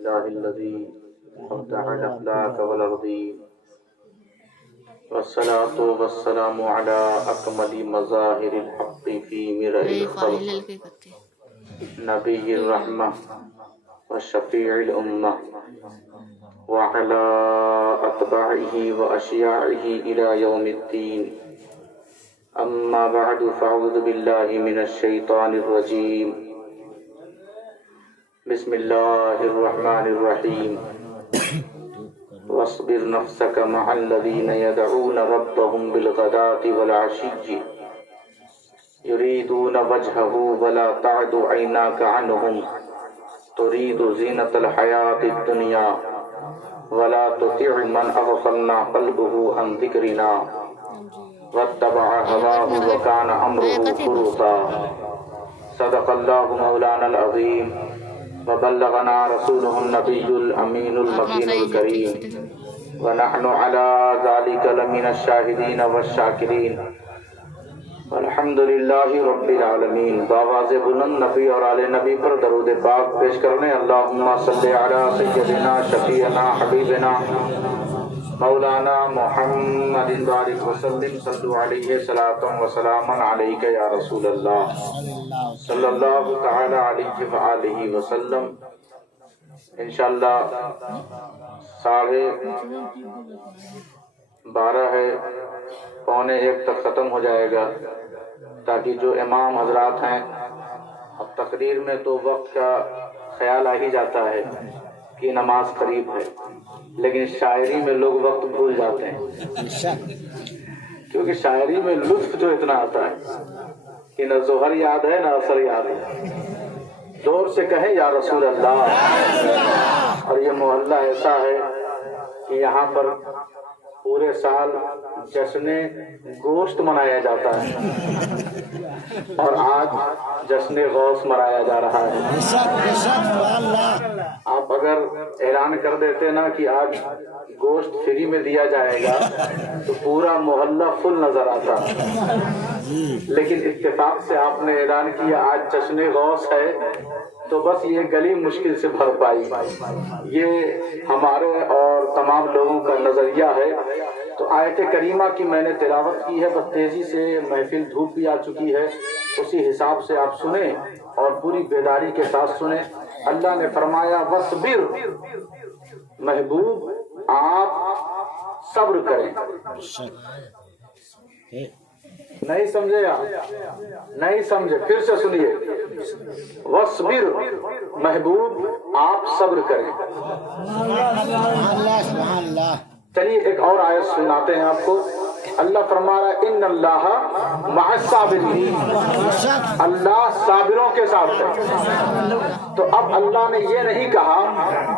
الله الذي أبدع الأخلاق والأرضين والصلاة والسلام على أكمل مظاهر الحق في مرء الخلق نبي الرحمة وشفيع الأمة وعلى أتباعه وأشياعه إلى يوم الدين أما بعد فأعوذ بالله من الشيطان الرجيم بسم الله الرحمن الرحيم واصبر نفسك مع الذين يدعون ربهم بالغداة والعشي يريدون وجهه ولا تعد عيناك عنهم تريد زينة الحياة الدنيا ولا تطع من أغفلنا قلبه عن ذكرنا واتبع هواه وكان أمره فرطا صدق الله مولانا العظيم وبلغنا رسوله النبي الأمين المكين الكريم ونحن على ذلك لمن الشاهدين والشاكرين الحمد للہ رب العالمین۔ باواز بلند نبی اور آل نبی پر درود پاک پیش کرنے اللہم صلی علی سیدنا شفیعنا حبیبنا مولانا محمد بارک وسلم صلو علیہ صلاۃ و سلام علیک یا رسول اللہ صلی اللہ تعالی علیہ وآلہ وسلم۔ انشاءاللہ 12:30 ہے، 12:45 تک ختم ہو جائے گا، تاکہ جو امام حضرات ہیں، اب تقریر میں تو وقت کا خیال آ ہی جاتا ہے کہ نماز قریب ہے، لیکن شاعری میں لوگ وقت بھول جاتے ہیں، کیونکہ شاعری میں لطف جو اتنا آتا ہے کہ نہ ظہر یاد ہے نہ عصر یاد ہے۔ زور سے کہیں یا رسول اللہ۔ اور یہ محلہ ایسا ہے کہ یہاں پر پورے سال جشن گوشت منایا جاتا ہے اور آج جشن غوث منایا جا رہا ہے۔ آپ اگر اعلان کر دیتے نا کہ آج گوشت فری میں دیا جائے گا تو پورا محلہ فل نظر آتا، لیکن اتفاق سے آپ نے اعلان کیا آج جشن غوث ہے تو بس یہ گلی مشکل سے بھر پائی۔ یہ ہمارے اور تمام لوگوں کا نظریہ ہے۔ تو آیت کریمہ کی میں نے تلاوت کی ہے، بس تیزی سے، محفل دھوپ بھی آ چکی ہے، اسی حساب سے آپ سنیں اور پوری بیداری کے ساتھ سنیں۔ اللہ نے فرمایا وَاصْبِرْ، محبوب آپ صبر کریں۔ نہیں سمجھے آپ؟ نہیں سمجھے؟ پھر سے سنیے، وَاصْبِرْ، محبوب آپ صبر کریں۔ چلیے ایک اور آیت سناتے ہیں آپ کو۔ اللہ فرما رہا ہے ان اللہ مع الصابرین، اللہ صابروں کے ساتھ ہے۔ تو اب اللہ نے یہ نہیں کہا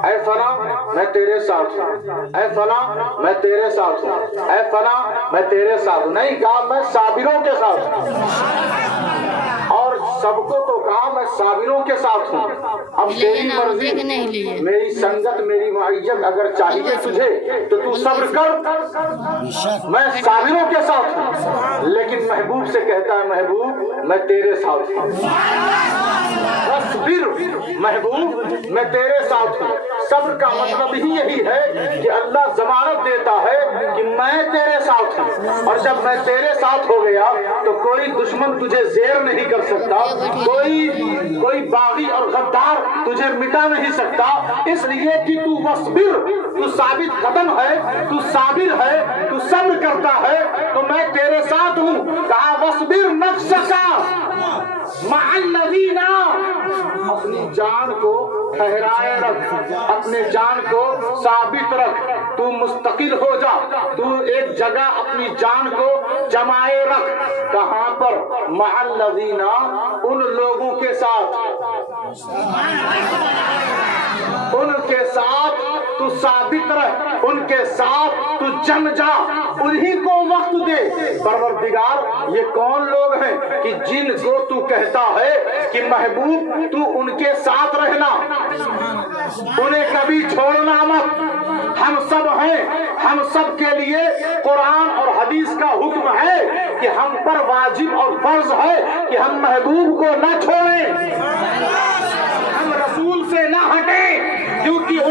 اے فلاں میں تیرے ساتھ ہوں، اے فلاں میں تیرے ساتھ ہوں، اے فلاں میں تیرے ساتھ ہوں، نہیں کہا میں صابروں کے ساتھ ہوں۔ اور سب کو تو کہا میں صابروں کے ساتھ ہوں۔ اب تیری مرضی، میری سنگت، میری معیت اگر چاہیے تجھے تو تو صبر کر، میں صابروں کے ساتھ ہوں۔ لیکن محبوب سے کہتا ہے محبوب میں تیرے ساتھ ہوں۔ اصبر، محبوب میں تیرے ساتھ ہوں۔ صبر کا مطلب ہی یہی ہے کہ اللہ ضمانت دیتا ہے کہ میں تیرے ساتھ ہوں، اور جب میں تیرے ساتھ ہو گیا تو کوئی دشمن تجھے زیر نہیں کر سکتا، کوئی باغی اور غدار تجھے مٹا نہیں سکتا، اس لیے کہ تو وصبر، تو ثابت قدم ہے، تو صابر ہے، تو صبر کرتا ہے، تو میں تیرے ساتھ ہوں۔ کہا وصبر نفسک مع الذین، اپنی جان کو ٹھہرائے رکھ، اپنے جان کو ثابت رکھ، تو مستقل ہو جا، تو ایک جگہ اپنی جان کو جمائے رکھ۔ کہاں پر؟ مع الذین، ان لوگوں کے ساتھ، ان کے ساتھ تو ثابت رہ، ان کے ساتھ تو جم جا، انہی کو وقت دے۔ پروردگار یہ کون لوگ ہیں کہ جن کو تو کہتا ہے کہ محبوب تو ان کے ساتھ رہنا، انہیں کبھی چھوڑنا مت۔ ہم سب ہیں، ہم سب کے لیے قرآن اور حدیث کا حکم ہے کہ ہم پر واجب اور فرض ہے کہ ہم محبوب کو نہ چھوڑیں، ہم رسول سے نہ ہٹیں، کیونکہ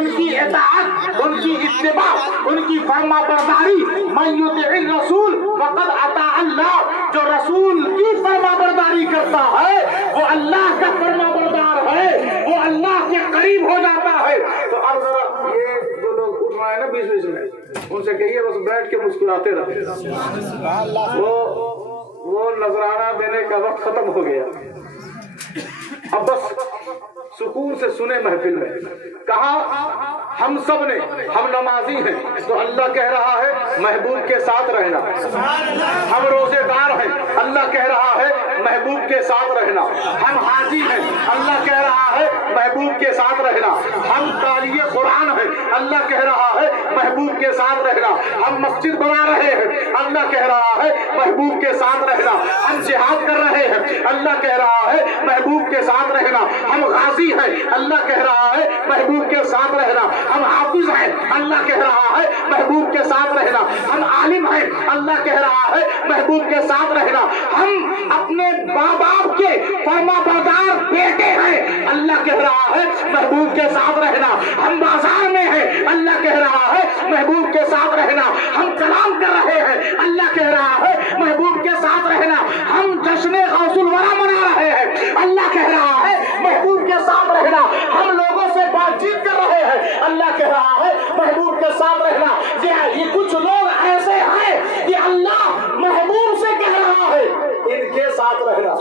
ان کی اتباع، ان کی فرما برداری. من یطع الرسول فقد اطاع اللہ، جو رسول کی فرما برداری کرتا ہے وہ اللہ کا فرما بردار ہے، وہ اللہ کے قریب ہو جاتا ہے. تو اب ذرا یہ جو لوگ اٹھ رہے ہیں نا بیچ بیچ میں، ان سے کہیے بس بیٹھ کے مسکراتے رہے. وہ نذرانہ دینے کا وقت ختم ہو گیا، اب بس سکون سے سنے محفل میں. کہا ہم سب نے، ہم نمازی ہیں تو اللہ کہہ رہا ہے محبوب کے ساتھ رہنا. ہم روزے دار ہیں، اللہ کہہ رہا ہے محبوب کے ساتھ رہنا. ہم حاجی ہیں، اللہ کہہ رہا ہے محبوب کے ساتھ رہنا. ہم قاری قرآن ہیں، اللہ کہہ رہا ہے محبوب کے ساتھ رہنا. ہم مسجد بنا رہے ہیں، اللہ کہہ رہا ہے محبوب کے ساتھ رہنا. ہم جہاد کر رہے ہیں، اللہ کہہ رہا ہے محبوب کے ساتھ رہنا. ہم غازی ہیں، اللہ کہہ رہا ہے محبوب کے ساتھ رہنا. ہم حافظ ہیں، اللہ کہہ رہا ہے محبوب کے ساتھ رہنا. ہم عالم ہیں، اللہ کہہ رہا ہے محبوب کے ساتھ رہنا. ہم اپنے ماں باپ کے فرما بردار بیٹے ہیں، اللہ کہہ رہا ہے محبوب کے ساتھ رہنا. ہم بازار میں ہیں، اللہ کہہ رہا ہے محبوب کے ساتھ رہنا. ہم کلام کر رہے ہیں، اللہ کہہ رہا ہے محبوب کے ساتھ رہنا. ہم جشن غوث الورا منا رہے ہیں، اللہ کہہ رہا ہے محبوب کے ساتھ رہنا. ہم لوگوں سے بات چیت کر رہے ہیں، اللہ کہہ رہا ہے محبوب کے ساتھ رہنا. یہ کچھ لوگ ایسے ہیں کہ اللہ محبوب سے کہہ رہا ہے ان کے ساتھ رہنا.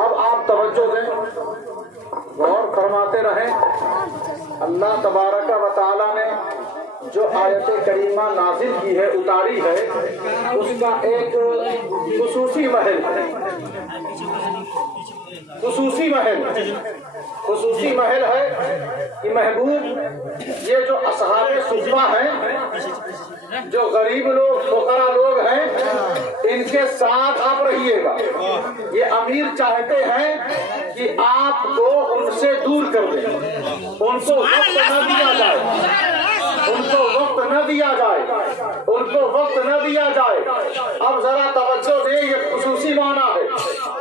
اب آپ توجہ دیں، غور فرماتے رہیں. اللہ تبارک و تعالیٰ نے جو آیت کریمہ نازل کی ہے، اتاری ہے، اس کا ایک خصوصی محل ہے. خصوصی محل ہے کہ محبوب یہ جو اصحاب صفہ ہیں، جو غریب لوگ، فقراء لوگ ہیں، ان کے ساتھ آپ رہیے گا. یہ امیر چاہتے ہیں کہ آپ کو ان سے دور کر دیں، ان کو وقت نہ دیا جائے، ان کو وقت نہ دیا جائے، ان کو وقت نہ دیا جائے. اب ذرا توجہ دیں، یہ خصوصی معنی ہے.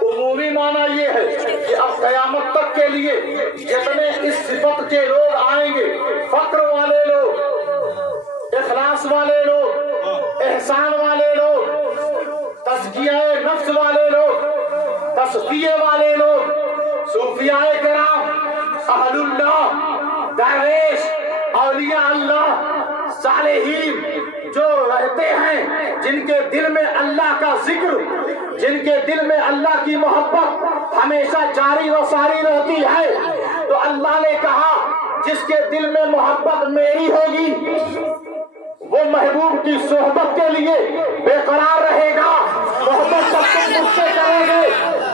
عمومی معنی یہ ہے کہ اب قیامت تک کے لیے جتنے اس صفت کے لوگ آئیں گے، فقر والے لوگ، اخلاص والے لوگ، احسان والے لوگ، تزکیہ نفس والے لوگ، تصفیہ والے لوگ، صوفیاء کرام، اہل اللہ، درویش، اولیاء اللہ، صالحین جو رہتے ہیں، جن کے دل میں اللہ کا ذکر، جن کے دل میں اللہ کی محبت ہمیشہ جاری و ساری رہتی ہے، تو اللہ نے کہا جس کے دل میں محبت میری ہوگی وہ محبوب کی صحبت کے لیے بے قرار رہے گا. محبت جب تم مجھ سے کرو گے،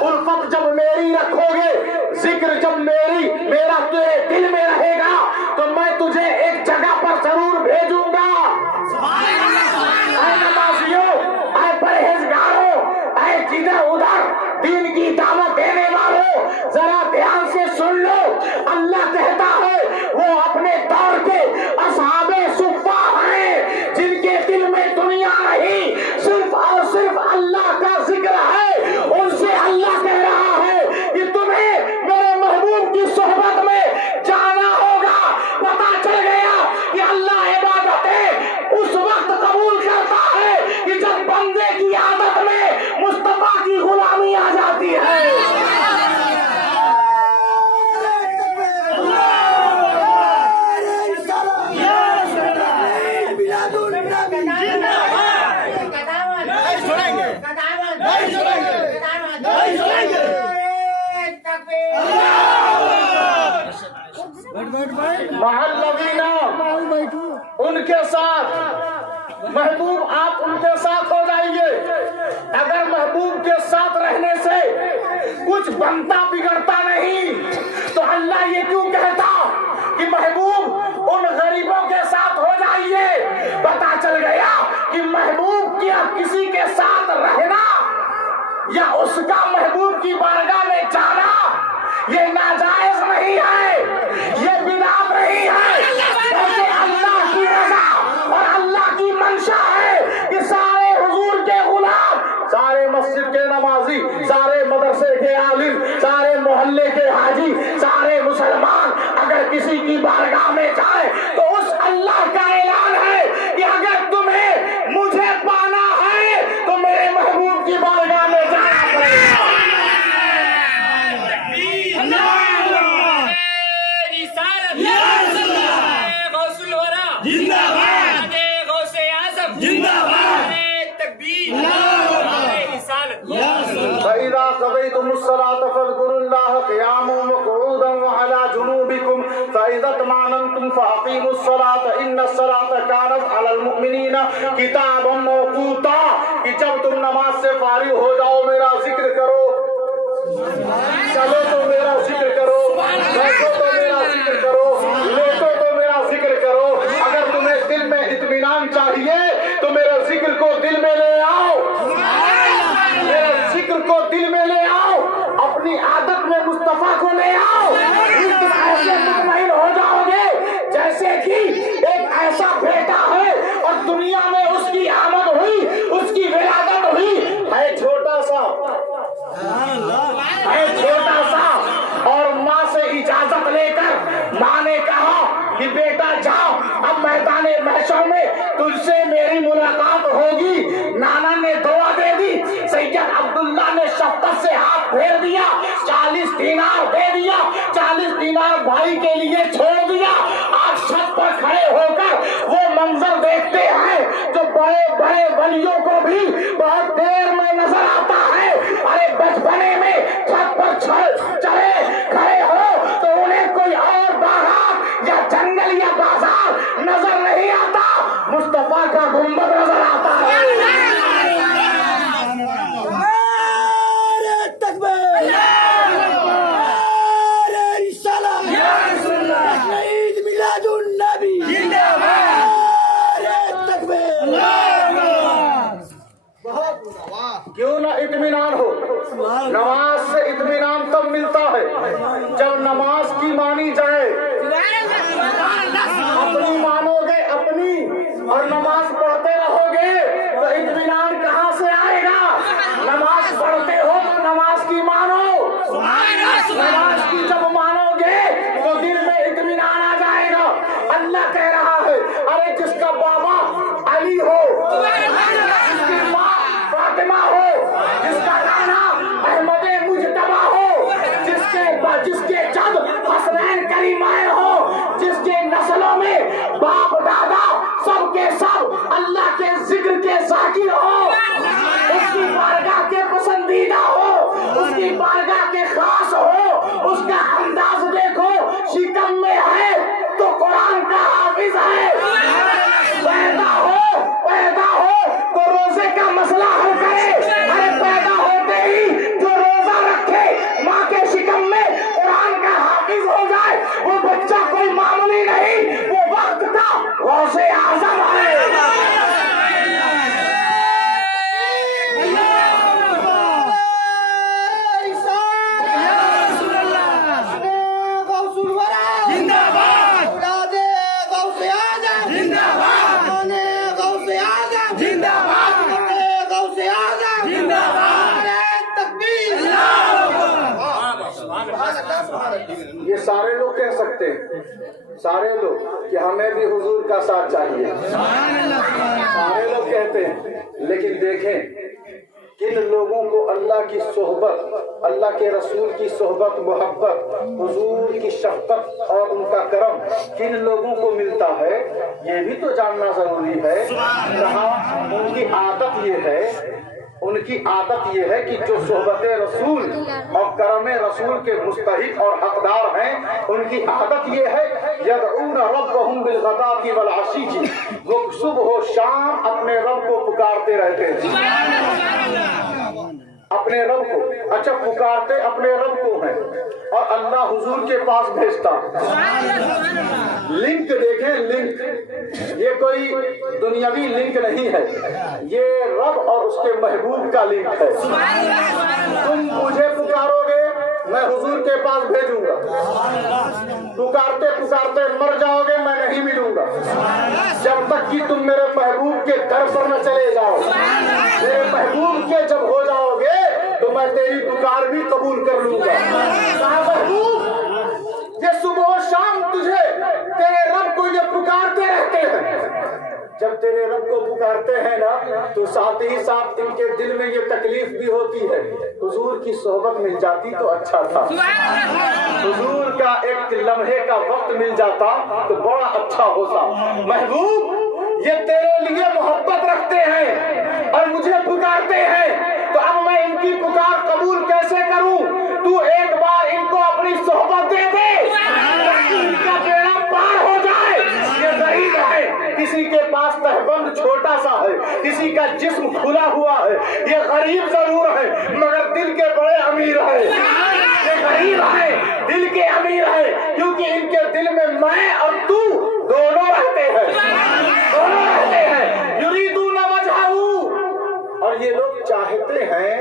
الفت جب میری رکھو گے، ذکر جب میرا تیرے دل میں رہے گا، تو میں تجھے ایک جگہ پر ضرور بھیجوں گا. اے نمازیوں، اے پرہیزگاروں، اے جدھر ادھر دین کی دعوت دینے والوں، ذرا دھیان سے سن لو. اللہ کہتا ہے وہ اپنے دور کے اصحاب صفہ ہیں، جن کے دل میں دنیا نہیں، صرف اور صرف اللہ کا ذکر ہے. ان سے اللہ کہہ رہا ہے کہ تمہیں میرے محبوب کی صحبت میں جانا ہوگا. پتا چل گیا کہ اللہ عبادتیں اس وقت قبول کرتا ہے کہ جب بندے کی عادت میں مصطفیٰ کی غلامی آ جاتی ہے. محلوینا ان کے ساتھ، محبوب آپ ان کے ساتھ ہو جائیے. اگر محبوب کے ساتھ رہنے سے کچھ بنتا بگڑتا نہیں اللہ یہ کیوں کہتا کہ محبوب ان غریبوں کے ساتھ ہو جائیے؟ پتا چل گیا کہ محبوب کیا کسی کے ساتھ رہنا یا اس کا محبوب کی بارگاہ میں جانا یہ ناجائز نہیں ہے، یہ بدعت نہیں ہے، بلکہ اللہ کی رضا اور اللہ کی منشا ہے کہ سارے حضور کے غلام، سارے مسجد کے نمازی، سارے مدرسے کے عالم، سارے محلے کے حاجی، سارے مسلمان اگر کسی کی بارگاہ میں جائے تو اس اللہ کا اعلان ہے کہ اگر تمہیں مجھے پانا ہے تو میرے محبوب کی بارگاہ میں جانا پڑے گا۔ فَإِذَا قَضَيْتُمُ الصَّلَاةَ فَاذْكُرُوا اللَّهَ قِيَامًا وَقُعُودًا وَعَلَى جُنُوبِكُمْ فَإِذَا اطْمَأْنَنْتُمْ فَأَقِيمُوا الصَّلَاةَ إِنَّ الصَّلَاةَ كَانَتْ عَلَى الْمُؤْمِنِينَ كِتَابًا مَّوْقُوتًا، کہ جب تم نماز سے فارغ ہو جاؤ میرا ذکر کرو، چلو تو میرا ذکر کرو، بیٹھو تو میرا ذکر کرو، لیٹو تو میرا ذکر کرو۔ اگر تمہیں دل میں اطمینان چاہیے تو میرے ذکر کو دل میں لے آؤ، میرے ذکر کو دل میں لے آؤ، اپنی عادت میں مصطفیٰ کو لے آؤ، تم ایسے مطمئن ہو جاؤ گے جیسے کہ ایک ایسا بیٹا ہے اور دنیا میں اس کی آمد ہوئی، اس کی ولادت ہوئی، ہے چھوٹا سا، ہے چھوٹا سا، اور ماں سے اجازت لے کر ماں نے کہا کہ بیٹا جاؤ اب میدان محشر میں تجھ سے میری ملاقات ہوگی۔ نانا نے دعا دے دی، سید عبداللہ نے شفقت سے ہاتھ پھیر دیا، 40 دینار دے دیا، 40 دینار بھائی کے لیے چھوڑ دیا۔ آج چھت پر کھڑے ہو کر وہ منظر دیکھتے ہیں جو بڑے بڑے ولیوں کو بھی بہت دیر میں نظر آتا ہے۔ ارے بچپنے میں چھت پر چڑھے کھڑے ہو تو انہیں کوئی اور باغات یا جنگل یا بازار نظر نہیں آتا، مصطفیٰ کا گنبد نظر آتا ہے۔ کیوں نہ اطمینان ہو؟ نماز سے اطمینان تب ملتا ہے جب نماز کی مانی جائے، اپنی مانو گے اپنی اور نماز پڑھتے رہو گے تو اطمینان کہاں سے آئے گا؟ نماز پڑھتے ہو تو نماز کی مانو، نماز کی جب مانو گے تو دل میں اطمینان آ جائے گا۔ اللہ کہہ رہا ہے ارے جس کا بابا علی ہو، جس کی ماں فاطمہ ہو، جس کا نانا احمد مجتبی ہو، جس کے جد حسنین کریمائے ہو، جس کے نسلوں میں باپ دادا سب کے سب اللہ کے ذکر کے ذاکر ہو، اس کی بارگاہ کے پسندیدہ ہو، اس کی بارگاہ کے خاص ہو، اس کا انداز دیکھو شکم میں ہے تو قرآن کا حافظ ہے، پیدا ہو تو روزے کا مسئلہ حل کرے، ارے پیدا ہوتے ہی جو روزہ رکھے ماں کے شکم میں قرآن کا حافظ ہو جائے، وہ بچہ کوئی معمولی نہیں، وہ وقت کا غوث اعظم ہے۔ یہ سارے لوگ کہہ سکتے ہیں، سارے لوگ کہ ہمیں بھی حضور کا ساتھ چاہیے، سارے لوگ کہتے ہیں، لیکن دیکھیں کن لوگوں کو اللہ کی صحبت، اللہ کے رسول کی صحبت، محبت، حضور کی شفقت اور ان کا کرم کن لوگوں کو ملتا ہے، یہ بھی تو جاننا ضروری ہے۔ جہاں ان کی عادت یہ ہے، ان کی عادت یہ ہے کہ جو صحبت رسول اور کرم رسول کے مستحق اور حقدار ہیں، ان کی عادت یہ ہے یدعون ربهم بالغداۃ والعشی، وہ صبح و شام اپنے رب کو پکارتے رہتے ہیں، اپنے رب کو۔ اچھا پکارتے اپنے رب کو ہیں، اور اللہ حضور کے پاس بھیجتا. لنک دیکھیں، لنک، یہ کوئی دنیاوی لنک نہیں ہے، یہ رب اور اس کے محبوب کا لنک ہے. تم مجھے پکارو گے میں حضور کے پاس بھیجوں گا، پکارتے پکارتے مر جاؤ گے میں نہیں ملوں گا، جب تک کہ تم میرے محبوب کے در پر نہ چلے جاؤ. میرے محبوب کے جب ہو جاؤ گے تو میں تیری پکار بھی قبول کر لوں گا. کہا محبوب یہ صبح و شام تجھے تیرے رب کو یہ پکارتے رہتے ہیں. جب تیرے رب کو پکارتے ہیں نا تو ساتھ ہی ساتھ ان کے دل میں یہ تکلیف بھی ہوتی ہے، حضور کی صحبت مل جاتی تو اچھا تھا، حضور کا ایک لمحے کا وقت مل جاتا تو بڑا اچھا ہوتا. محبوب یہ تیرے لیے محبت رکھتے ہیں اور مجھے پکارتے ہیں، تو اب میں ان کی پکار قبول کیسے کروں؟ تو ایک بار ان کو اپنی صحبت دے دے تاکہ ان کا بیڑا پار ہو جائے. یہ غریب ہے، کسی کے پاس تہبند چھوٹا سا ہے، کسی کا جسم کھلا ہوا ہے، یہ غریب ضرور ہے مگر دل کے بڑے امیر ہے. یہ غریب ہے، دل کے امیر ہے، کیونکہ ان کے دل میں میں اور تو دونوں رہتے ہیں، دونوں رہتے ہیں. یریدون وجہہ، اور یہ لوگ چاہتے ہیں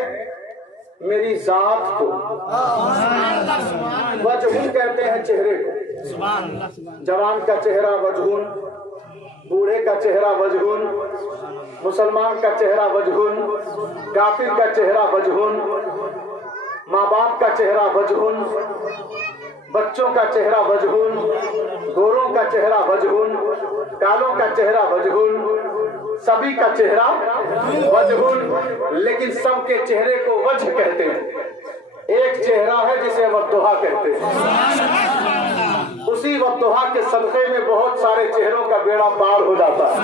میری ذات کو. وجہن کہتے ہیں چہرے کو. جوان کا چہرہ وجہن، بوڑھے کا چہرہ وجہن، مسلمان کا چہرہ وجہن، کافر کا چہرہ وجہن، ماں باپ کا چہرہ وجہن، بچوں کا چہرہ وجہن، گوروں کا چہرہ وجہن، کالوں کا چہرہ وجہن، سبھی کا چہرہ وجہن. لیکن سب کے چہرے کو وجہ کہتے ہیں. ایک چہرہ ہے جسے والضحیٰ کہتے ہیں. اسی والضحیٰ کے صدقے میں بہت سارے چہروں کا بیڑا پار ہو جاتا ہے.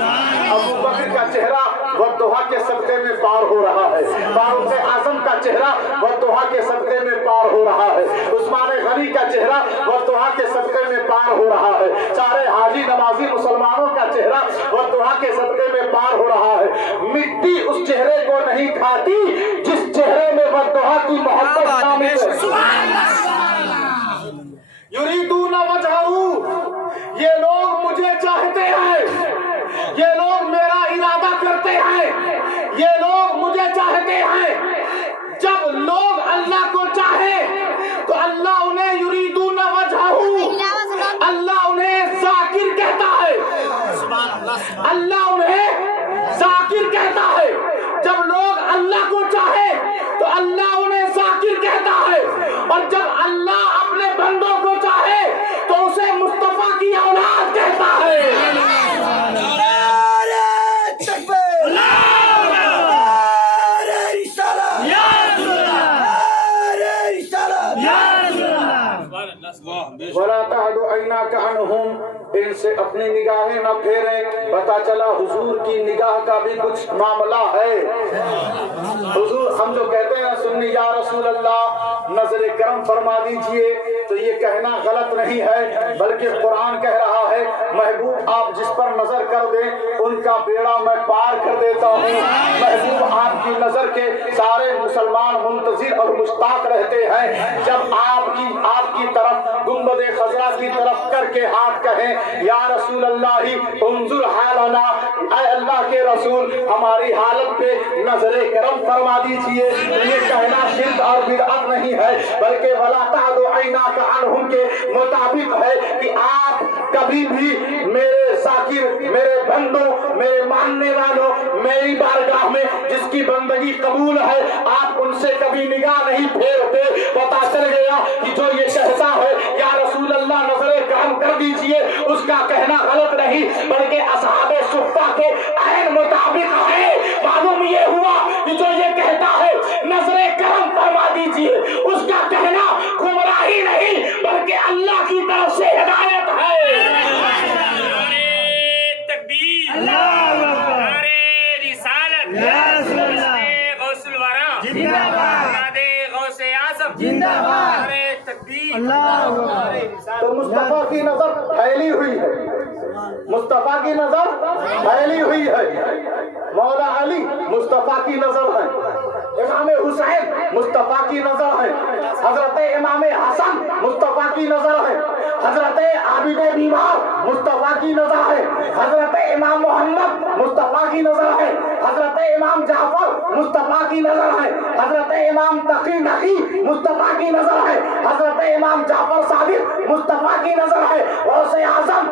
ابو بکر کا چہرہ والضحیٰ کے صدقے میں پار ہو رہا ہے. فاروق اعظم کا چہرہ والضحیٰ کے صدقے میں پار ہو رہا ہے. عثمان غنی کا چہرہ والضحیٰ کے صدقے میں پار ہو رہا ہے. سارے حاجی نمازی مسلمانوں کا چہرہ والضحیٰ کے صدقے میں پار ہو رہا ہے. مٹی اس چہرے کو نہیں کھاتی جس چہرے میں والضحیٰ کی محبت شامل ہے. یریدون وجہہ، یہ لوگ مجھے چاہتے ہیں، یہ لوگ میرا ارادہ کرتے ہیں، یہ لوگ مجھے چاہتے ہیں. جب لوگ اللہ کو چاہے تو اللہ انہیں یریدون وجہہ، اللہ انہیں ذاکر کہتا ہے، اللہ انہیں ذاکر کہتا ہے. جب لوگ اللہ کو چاہے تو اللہ انہیں ذاکر کہتا ہے، اور جب اللہ اپنے بندوں کو چاہے تو اسے مصطفیٰ کی اولاد کہتا ہے. وَلَا تَعْدُ عَيْنَاكَ عَنْهُمْ، ان سے اپنی نگاہیں نہ پھیریں. پتا چلا حضور کی نگاہ کا بھی کچھ معاملہ ہے. حضور ہم جو کہتے ہیں سنی یا رسول اللہ نظر کرم فرما دیجئے، تو یہ کہنا غلط نہیں ہے، بلکہ قرآن کہہ رہا ہے محبوب آپ جس پر نظر کر دیں ان کا بیڑا میں پار کر دیتا ہوں. محبوب آپ کی نظر کے سارے مسلمان منتظر اور مشتاق رہتے ہیں جب آپ کی طرف گنبد خضرا کی طرف کر کے ہاتھ کہیں یا رسول اللہ انظر حالنا، اے اللہ کے رسول ہماری حالت پہ نظر کرم فرما دیجئے. یہ کہنا شرک اور بدعت نہیں ہے، بلکہ ولا تعد عیناک عنہم کے مطابق ہے کہ آپ کبھی بھی میرے ذاکر، میرے بندوں، میرے ماننے والوں، میری بارگاہ میں جس کی بندگی قبول ہے آپ ان سے کبھی نگاہ نہیں پھیرتے. پتا چل گیا کہ جو یہ کہتا ہے یا رسول اللہ نظر کرم کر دیجئے اس کا کہنا غلط نہیں، بلکہ اصحاب صفہ کے عین مطابق ہے. معلوم یہ ہوا کہ جو یہ کہتا ہے نظر کرم فرما دیجئے اس کا کہنا گمراہی نہیں بلکہ اللہ کی طرف سے ہدایت ہے. تکبیر، نعرہ رسالت، غوث الورا زندہ باد، غوث اعظم زندہ باد. تو مصطفیٰ کی نظر پھیلی ہوئی ہے، مصطفیٰ کی نظر پھیلی ہوئی ہے. مولا علی مصطفیٰ کی نظر ہے، امام حسین مصطفیٰ کی نظر ہے، حضرت امام حسن مصطفیٰ کی نظر ہے، حضرت عابد بیمار مصطفیٰ کی نظر ہے، حضرت امام محمد مصطفیٰ کی نظر ہے، حضرت امام جعفر مصطفیٰ کی نظر ہے، حضرت امام تقی نقی مصطفیٰ کی نظر ہے، حضرت امام جعفر صادق مصطفیٰ کی نظر ہے، غوث اعظم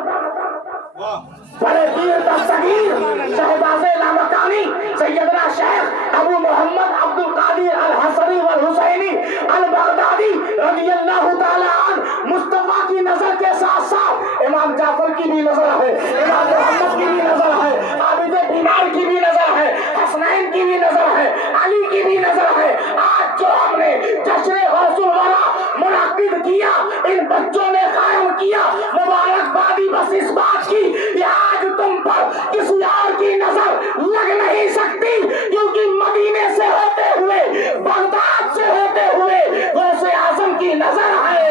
بڑے پیر دستگیر شہباز لامکانی سیدنا شیخ ابو محمد عبد القادر الحسنی والحسینی البغدادی رضی اللہ تعالی عنہ مصطفیٰ کی نظر کے ساتھ ساتھ امام جعفر کی بھی نظر ہے، امام محمد کی بھی نظر ہے، عابد بیمار کی بھی نظر ہے، حسنین کی بھی نظر ہے، علی کی بھی نظر ہے۔ آج جو ہم نے جشن غوث الورا منعقد کیا، ان بچوں نے قائم کیا، مبارکبادی بس اس بات کی کہ آج تم پر کسی اور کی نظر لگ نہیں سکتی، کیونکہ مدینے سے ہوتے ہوئے بغداد سے ہوتے ہوئے غوث اعظم کی نظر ہے۔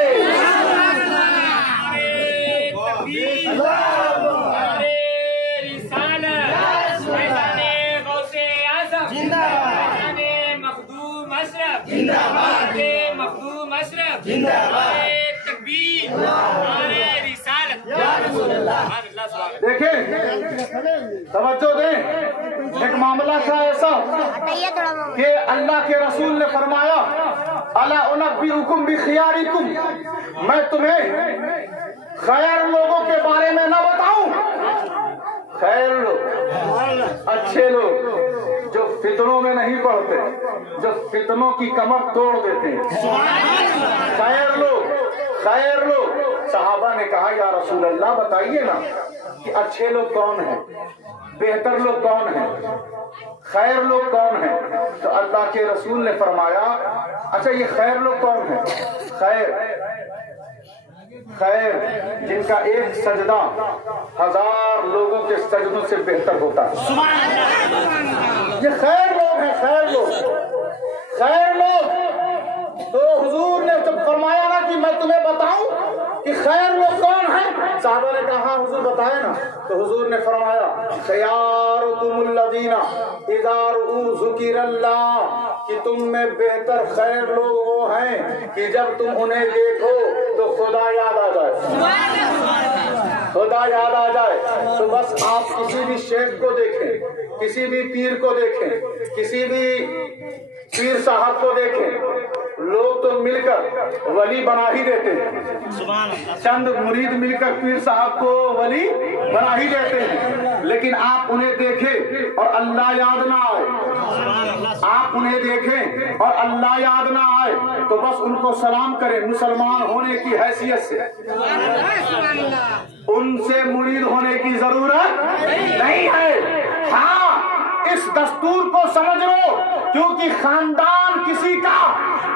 دیکھیں توجہ دیں، ایک معاملہ تھا ایسا کہ اللہ کے رسول نے فرمایا الا انبئکم بخیارکم، میں تمہیں خیر لوگوں کے بارے میں نہ بتاؤں؟ خیر لوگ، اچھے لوگ جو فتنوں میں نہیں پڑتے، جو فتنوں کی کمر توڑ دیتے ہیں، خیر لوگ، خیر لوگ۔ صحابہ نے کہا یا رسول اللہ بتائیے نا کہ اچھے لوگ کون ہیں، بہتر لوگ کون ہیں، خیر لوگ کون ہیں؟ تو اللہ کے رسول نے فرمایا اچھا یہ خیر لوگ کون ہیں؟ خیر جن کا ایک سجدہ 1000 لوگوں کے سجدوں سے بہتر ہوتا ہے، یہ خیر لوگ ہیں، خیر لوگ، خیر لوگ۔ تو حضور نے جب فرمایا نا کہ میں تمہیں بتاؤں کہ خیر لوگ کون ہیں، صحابہ نے کہا حضور بتائے نا، تو حضور نے فرمایا خیارکم الذین اذا رؤوا ذکر اللہ، کہ تم میں بہتر خیر لوگ وہ ہیں کہ جب تم انہیں دیکھو تو خدا یاد آ جائے، خدا یاد آ جائے۔ تو بس آپ کسی بھی شیخ کو دیکھیں، کسی بھی پیر کو دیکھیں، کسی بھی پیر صاحب کو دیکھیں، لوگ تو مل کر ولی بنا ہی دیتے ہیں، چند مرید مل کر پیر صاحب کو ولی بنا ہی دیتے ہیں، لیکن آپ انہیں دیکھیں اور اللہ یاد نہ آئے، آپ انہیں دیکھیں اور اللہ یاد نہ آئے تو بس ان کو سلام کریں مسلمان ہونے کی حیثیت سے، ان سے مرید ہونے کی ضرورت نہیں ہے۔ ہاں اس دستور کو سمجھ لو، کیونکہ خاندان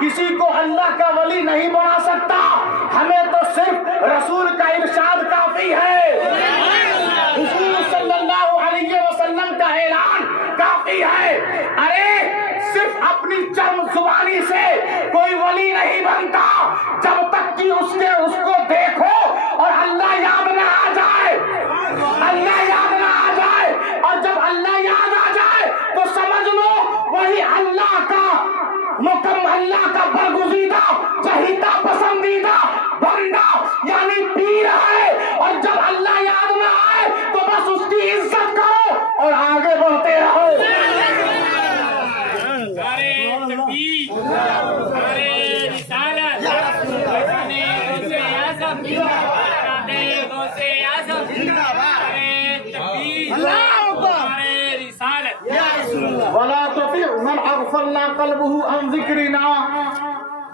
کسی کو اللہ کا ولی نہیں بنا سکتا، ہمیں تو صرف رسول کا ارشاد کافی ہے، حضور صلی اللہ علیہ وسلم کا اعلان کافی ہے۔ ارے صرف اپنی چرم زبانی سے کوئی ولی نہیں بنتا جب تک کہ اس کو دیکھو اور اللہ یاد نہ آ جائے، اللہ یاد نہ آ جائے، اور جب اللہ یاد آ جائے تو سمجھ لو وہی اللہ کا اللہ کا برگزیدہ چہیتا پسندیدہ بندہ یعنی پیر ہے، اور جب اللہ یاد نہ آئے تو بس اس کی عزت کرو اور آگے بڑھتے رہو۔ وَلَا تُطِعْ مَنْ أَغْفَلْنَا قَلْبُهُ عَنْ ذِكْرِنَا،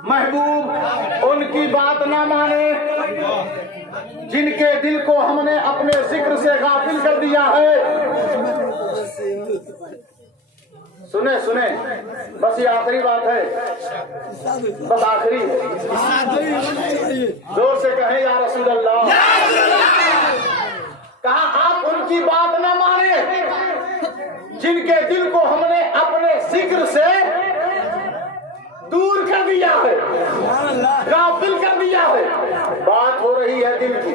محبوب ان کی بات نہ مانے جن کے دل کو ہم نے اپنے ذکر سے غافل کر دیا ہے۔ سنیں بس یہ آخری بات ہے، بس آخری، زور سے کہیں یا رسول اللہ۔ کہا آپ ان کی بات نہ مانیں جن کے دل کو ہم نے اپنے ذکر سے دور کر دیا ہے، غافل کر دیا ہے۔ بات ہو رہی ہے دل کی،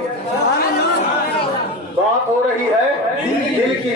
بات ہو رہی ہے دل کی۔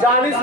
40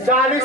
40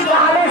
40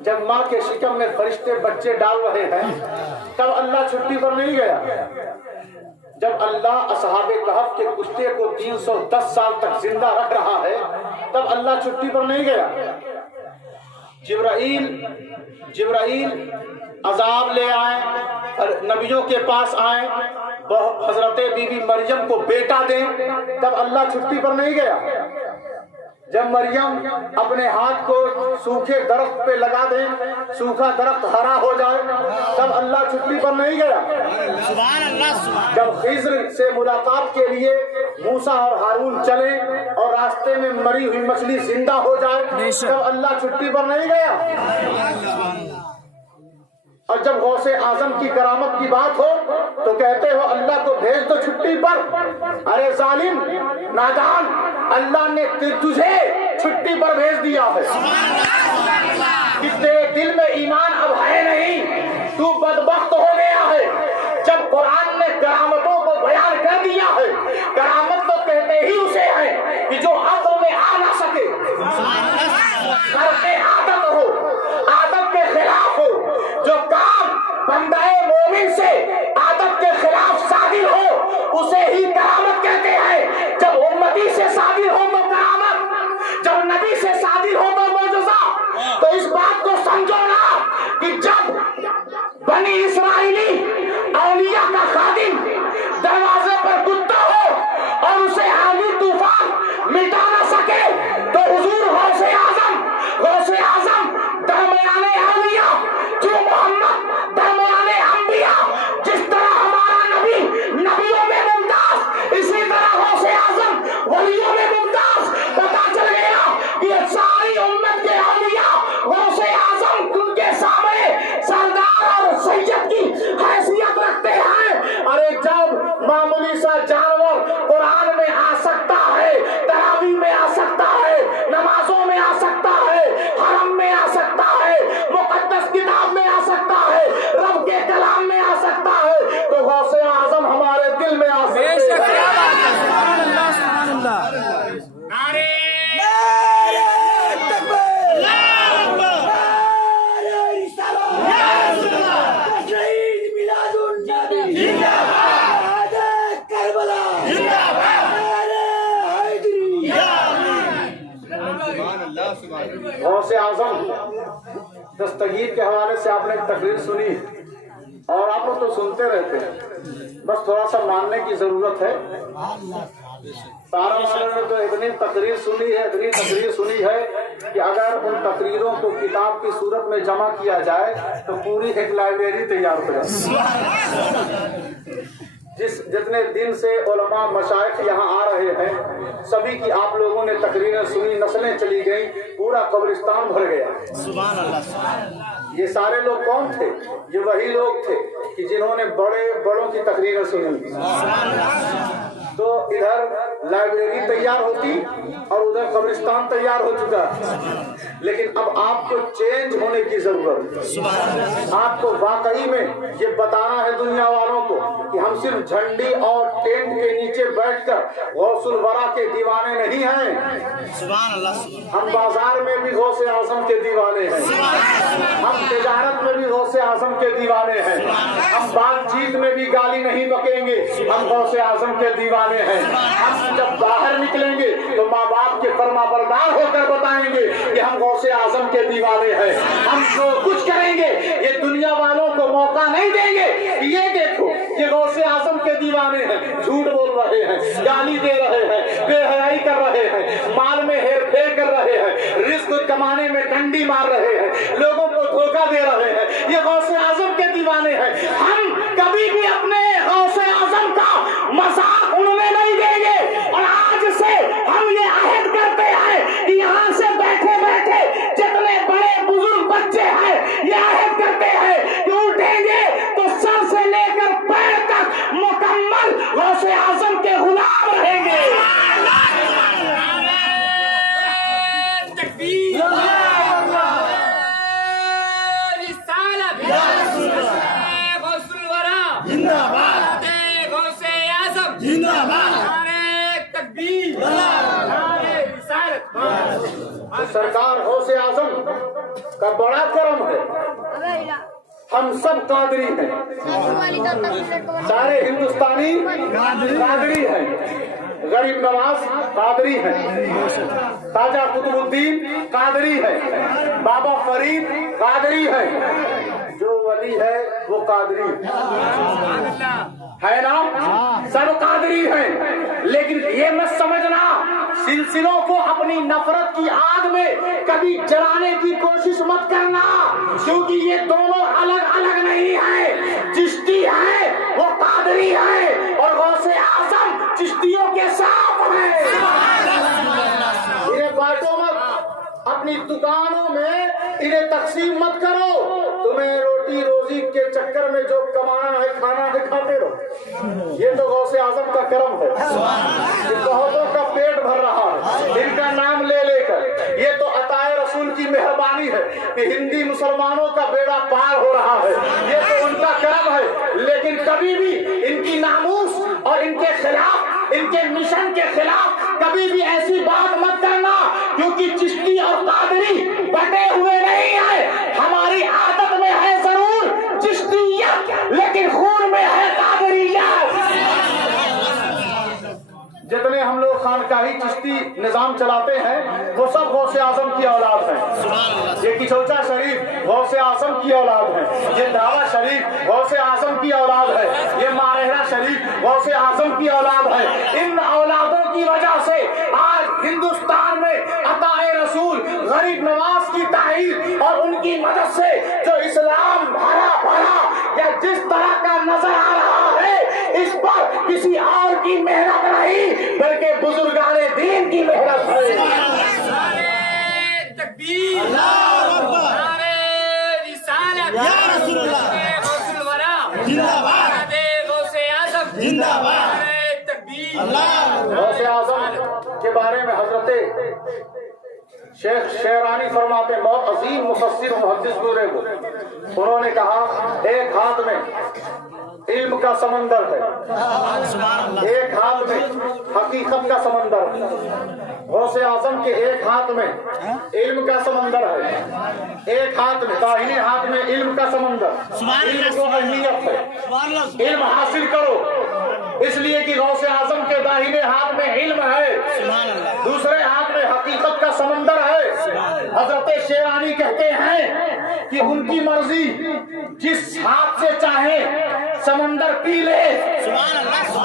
جب ماں کے شکم میں فرشتے بچے ڈال رہے ہیں تب اللہ چھٹی پر نہیں گیا؟ جب اللہ اصحاب کہف کے کشتے کو 310 سال تک زندہ رکھ رہا ہے تب اللہ چھٹی پر نہیں گیا؟ جبرائیل عذاب لے آئے اور نبیوں کے پاس آئے، حضرت بی بی مریم کو بیٹا دیں، تب اللہ چھٹی پر نہیں گیا؟ جب مریم اپنے ہاتھ کو سوکھے درخت پہ لگا دیں، سوکھا درخت ہرا ہو جائے، تب اللہ چھٹی پر نہیں گیا؟ جب خضر سے ملاقات کے لیے موسیٰ اور ہارون چلے اور راستے میں مری ہوئی مچھلی زندہ ہو جائے تب اللہ چھٹی پر نہیں گیا؟ اور جب غوث اعظم کی کرامت کی بات ہو تو کہتے ہو اللہ کو بھیج دو چھٹی پر۔ ارے ظالم نادان، اللہ نے تجھے چھٹی پر بھیج دیا ہے کہ تیرے دل میں ایمان اب ہے نہیں، تو بدبخت ہو گیا ہے۔ جب قرآن نے کرامتوں کو بیان کر دیا ہے، کرامت تو کہتے ہی اسے ہے کہ جو عقل میں آ نہ سکے، کرتے عادت ہو، عادت کے خلاف ہو، جو کام بندہ مومن سے عادت کے خلاف صادر ہو اسے ہی کرامت کہتے ہیں۔ جب امتی سے صادر ہو تو کرامت، جب نبی سے صادر ہو تو معجزہ۔ تو اس بات کو سمجھو نا کہ جب بنی اسرائیلی اولیاء کا خادم دروازے پر کتا ہو اور اسے آندھی طوفان مٹا نہ سکے تو حضور غوث اعظم درمیان اولیاء، جو محمد درمیان انبیاء، جس طرح ہمارا نبی نبیوں میں ممتاز، اسی طرح غوث اعظم ولیوں میں ممتاز۔ پتا چل گیا کہ ساری امت کے اولیاء غوث اعظم ان کے سامنے سردار اور سید کی حیثیت رکھتے ہیں۔ ارے جب معمولی سا جانور قرآن میں آ سکتا ہے، تراویح میں آ سکتا ہے، نمازوں میں آ سکتا ہے، حرم میں آ سکتا ہے، مقدس کتاب میں آ سکتا ہے، رب کے کلام میں آ سکتا ہے، تو غوث اعظم ہمارے دل میں آ سکتے غوث اعظم دستگیر کے حوالے سے آپ نے ایک تقریر سنی اور آپ لوگ تو سنتے رہتے ہیں، بس تھوڑا سا ماننے کی ضرورت ہے۔ تارا نے تو اتنی تقریر سنی ہے کہ اگر ان تقریروں کو کتاب کی صورت میں جمع کیا جائے تو پوری ایک لائبریری تیار ہو جائے۔ جتنے دن سے علماء مشائخ یہاں آ رہے ہیں سبھی کی آپ لوگوں نے تقریریں سنی، نسلیں چلی گئیں، پورا قبرستان بھر گیا۔ یہ سارے لوگ کون تھے؟ یہ وہی لوگ تھے کہ جنہوں نے بڑوں کی تقریریں سنی۔ تو ادھر لائبریری تیار ہوتی اور ادھر قبرستان تیار ہو چکا، لیکن اب آپ کو چینج ہونے کی ضرورت ہے۔ آپ کو واقعی میں یہ بتانا ہے دنیا والوں کو کہ ہم صرف جھنڈی اور ٹینٹ کے نیچے بیٹھ کر غوث الورا کے دیوانے نہیں ہیں، ہم بازار میں بھی غوث اعظم کے دیوانے ہیں، ہم تجارت میں بھی غوث اعظم کے دیوانے ہیں، ہم بات چیت میں بھی گالی نہیں بکیں گے، ہم غوث اعظم کے دیوانے ہیں۔ ہم جب باہر نکلیں گے تو ماں باپ کے فرما بردار ہو کر بتائیں گے کہ ہم غوث اعظم کے دیوانے ہیں۔ ہم جو کچھ کریں گے یہ دنیا والوں کو موقع نہیں دیں گے کہ یہ دیکھو یہ غوث اعظم کے دیوانے ہیں، جھوٹ بول رہے ہیں، گالی دے رہے ہیں، بے حیائی کر رہے ہیں، مال میں ہیر پھیر کر رہے ہیں، رزق کمانے میں ڈنڈی مار رہے ہیں، لوگوں کو دھوکہ دے رہے ہیں، یہ غوث اعظم کے دیوانے ہیں۔ ہم کبھی بھی اپنے غوث اعظم کا مذاق ان میں نہیں دیں گے، اور آج سے ہم یہ عہد کرتے ہیں کہ یہاں سے بیٹھے بیٹھے جتنے بڑے بزرگ بچے ہیں یہ عہد کرتے ہیں کہ اٹھیں گے تو سر سے لے کر پیر تک مکمل غوث اعظم کے غلام رہیں گے۔ سرکار غوث اعظم کا بڑا کرم ہے ہم سب قادری ہیں، سارے ہندوستانی قادری ہیں، غریب نواز قادری ہیں، خواجہ قطب الدین قادری ہے، بابا فرید قادری ہے، جو ولی ہے وہ قادری ہے نا، سب قادری ہیں۔ لیکن یہ مت سمجھنا سلسلوں کو اپنی نفرت کی آگ میں کبھی جلانے کی کوشش مت کرنا، کیونکہ یہ دونوں الگ الگ نہیں ہیں۔ چشتی ہے وہ قادری ہے اور غوث اعظم چشتیوں کے ساتھ ہے۔ یہ بانٹو مت، اپنی دکانوں میں انہیں تقسیم مت کرو، تمہیں روٹی روزی کے چکر میں جو کمانا ہے کھانا ہے کھاتے رہو۔ یہ تو غوث اعظم کا کرم ہے، یہ بہتوں کا پیٹ بھر رہا ہے ان کا نام لے لے کر۔ یہ تو عطائے رسول کی مہربانی ہے کہ ہندی مسلمانوں کا بیڑا پار ہو رہا ہے، یہ تو ان کا کرم ہے۔ لیکن کبھی بھی ان کی ناموس اور ان کے خلاف، ان کے مشن کے خلاف کبھی بھی ایسی بات مت کرنا، کیونکہ چشتی اور قادری بٹے ہوئے نہیں ہیں۔ ہماری عادت میں ہے ضرور چشتیت، لیکن خون میں ہے قادریت۔ جتنے ہم لوگ خانقاہی چشتی نظام چلاتے ہیں وہ سب غوث اعظم کی اولاد ہیں۔ یہ کچوچا شریف غوث اعظم کی اولاد ہے، یہ دعویٰ شریف غوث اعظم کی اولاد ہے، یہ مارہرہ شریف غوث اعظم کی اولاد ہے۔ ان اولادوں کی وجہ سے آج ہندوستان میں عطائے رسول، غریب نواز کی تحریر اور ان کی مدد سے جو اسلام بھرا بھرا یا جس طرح کا نظر آ رہا ہے، اس پر کسی اور کی محنت نہیں بلکہ بزرگان دین کی محنت ہے۔ نعرہ تکبیر، نعرہ رسالت، یا رسول اللہ، غوث الورا زندہ باد، غوث اعظم زندہ باد، نعرہ تکبیر۔ غوث اعظم کے بارے میں حضرت شیخ شعرانی فرماتے ہیں، بہت عظیم مفسر محدث گزرے وہ، انہوں نے کہا ایک ہاتھ میں علم کا سمندر ہے، ایک ہاتھ میں حقیقت کا سمندر ہے۔ غوث اعظم کے ایک ہاتھ میں علم کا سمندر ہے، ایک ہاتھ میں، داہنے ہاتھ میں علم کا سمندر۔ علم کو اہمیت ہے، علم حاصل کرو، اس لیے کہ غوث اعظم کے داہنے ہاتھ میں علم ہے، دوسرے ہاتھ میں حقیقت کا سمندر ہے۔ حضرت شیرانی کہتے ہیں کہ ان کی مرضی، جس ہاتھ سے چاہے سمندر پی لے،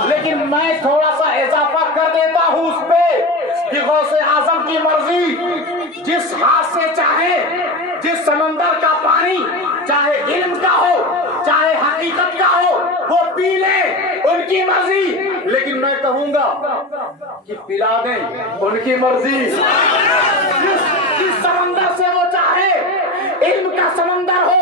لیکن میں تھوڑا سا اضافہ کر دیتا ہوں اس پہ کہ غوث اعظم کی مرضی، جس ہاتھ سے چاہے جس سمندر کا پانی، چاہے علم کا ہو چاہے حقیقت کا ہو، وہ پی لے، ان کی مرضی، لیکن میں کہوں گا کہ پلا دیں، ان کی مرضی۔ جس سمندر سے وہ چاہے، علم کا سمندر ہو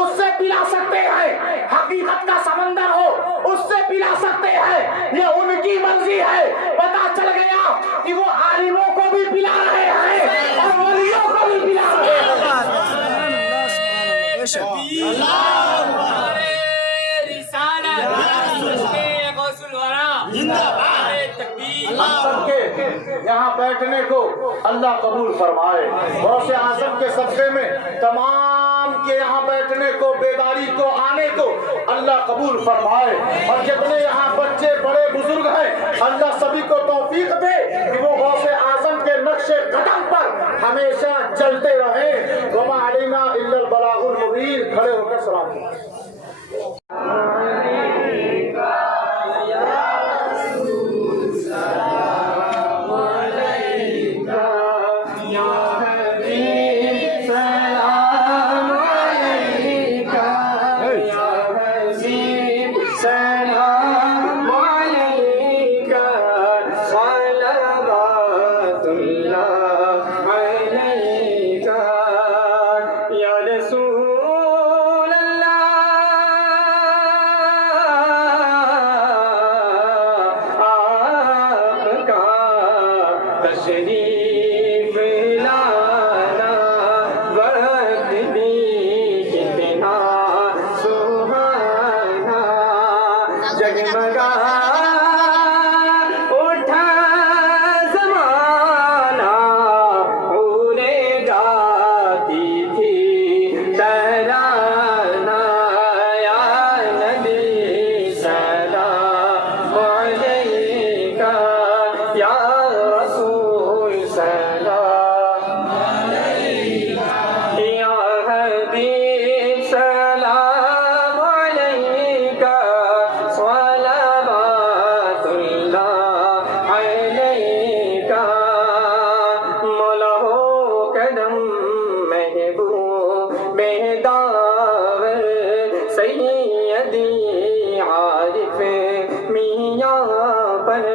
اس سے پلا سکتے ہیں، حقیقت کا سمندر ہو اس سے پلا سکتے ہیں، یہ ان کی مرضی ہے۔ پتا چل گیا کہ وہ عالموں کو بھی پلا رہے ہیں اور ولیوں کو بھی پلا رہے ہیں۔ یہاں بیٹھنے کو اللہ قبول فرمائے، غوث اعظم کے صدقے میں تمام کے یہاں بیٹھنے کو، بیداری کو، آنے کو اللہ قبول فرمائے، اور جتنے یہاں بچے بڑے بزرگ ہیں اللہ سبھی کو توفیق دے کہ وہ غوث اعظم کے نقش قدم پر ہمیشہ چلتے رہیں۔ وما علینا الا البلاغ المبین۔ کھڑے ہو کر سلام زمانہ اڑے جاتی تھی سلام یا حبیب سلام علیکہ صلوات اللہ علیکہ مولا ہو قدم محبوب داور سیدی عارف میاں پر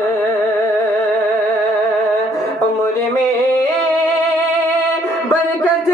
عمر میں برکت